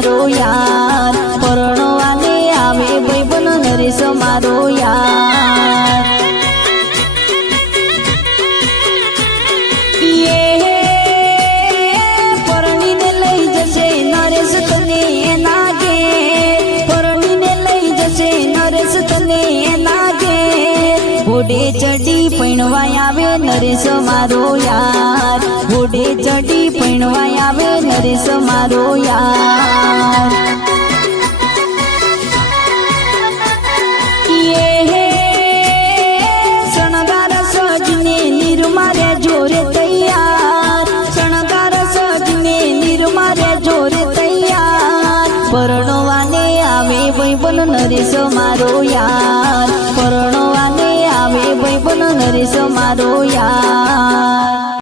मारो यार परणवाने आवे भाईबंध नरेश मारो यार ये परણીने लई जशे नरेश तने एना घे परણીने लई जशे नरेश तने एना घे घोड़े चढ़ी पैणवा आवे नरेश मारो यार घोड़े चढ़ी पैणवा आवे नरेश मारो यार ये शणगार सजने निर्मारे जोरे तैयार शणगार सजने निर्मारे जोरे तैयार परणवाने आवे भाईबंध नरेश मारो यार परणवाने आवे भाईबंध नरेश मारो यार।